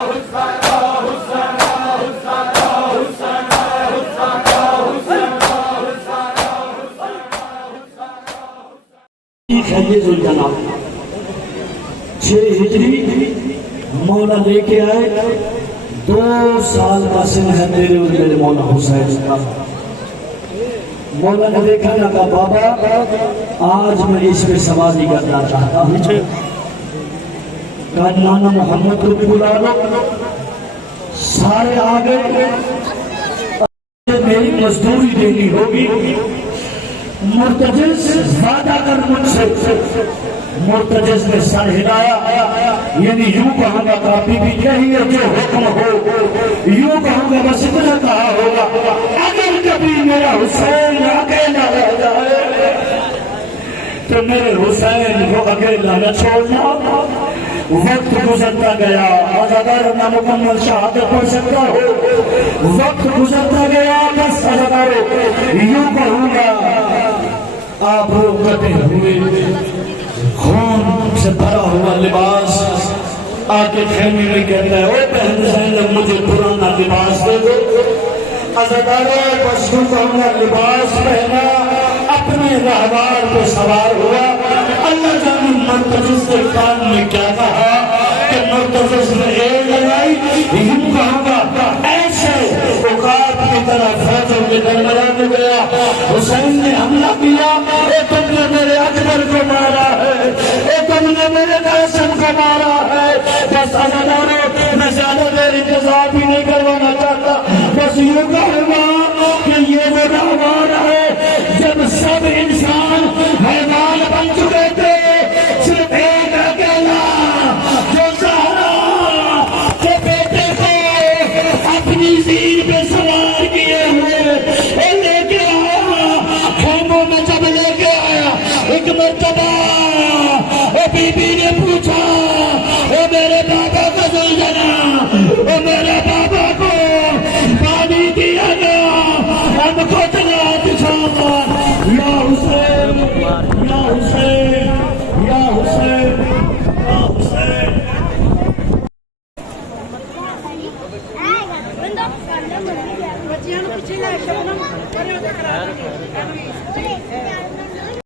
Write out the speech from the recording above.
ہجری مولا لے کے آئے 2 سال کا سن ہے میرے اور میرے مولا حسین کا. مولا نے دیکھا نہ کہا بابا آج میں اس پہ سواری کرنا چاہتا ہوں. کہا نانا محمد کو بھی بلا لو. سارے آگے میری مزدوری دینی ہوگی. مرتجز زیادہ کر مجھ سے. مرتجز نے سر ہلایا یعنی یوں کہوں گا کافی بھی چاہیے جو حکم ہو یوں کہوں گا بس اتنا کہا ہوگا. اگر کبھی میرا حسین اکیلا رہ جائے تو میرے حسین کو اکیلا نہ چھوڑنا. وقت گزرتا گیا اگر نہ مکمل شہادت ہو سکتا ہو. وقت گزرتا گیا بس اگر یوں کہوں گا آپ کٹے ہوئے خون سے بھرا ہوا لباس آکے خیمے میں کہتا ہے او بہن زینب مجھے پرانا لباس دے دو. عزادارہ بس یوں کہوں گا لباس پہنا اپنے رہوار کو سوار ہوا. اللہ جانے مرتجز کے کان میں کیا کہا کہ مرتجز نے ایک لگائی یوں کہوں گا ایسے اوقات کی طرح فوجوں کے درمیان میں گیا. حسین نے حملہ کیا اے تم نے میرے اکبر کو مارا ہے اے تم نے میرے قاسم کو مارا ہے. بس عزاداروں میں زیادہ دیر انتظار بھی نہیں کروانا چاہتا. بس یوں کہوں گا کہ یہ وہ رہوار ہے جب سب انسان حیوان بن چکے تھے صرف ایک اکیلا جو زہرا کے بیٹے کو اپنی زیر پہ سوار کیے ہوئے لے کے آیا. خیموں میں جب لے کے آیا ایک مرتبہ بی بی نے پوچھا اے میرے بابا کو زلزلہ اے میرے بابا کو پانی دیا گیا ہم کو چلا دکھا یا حسین یا حسین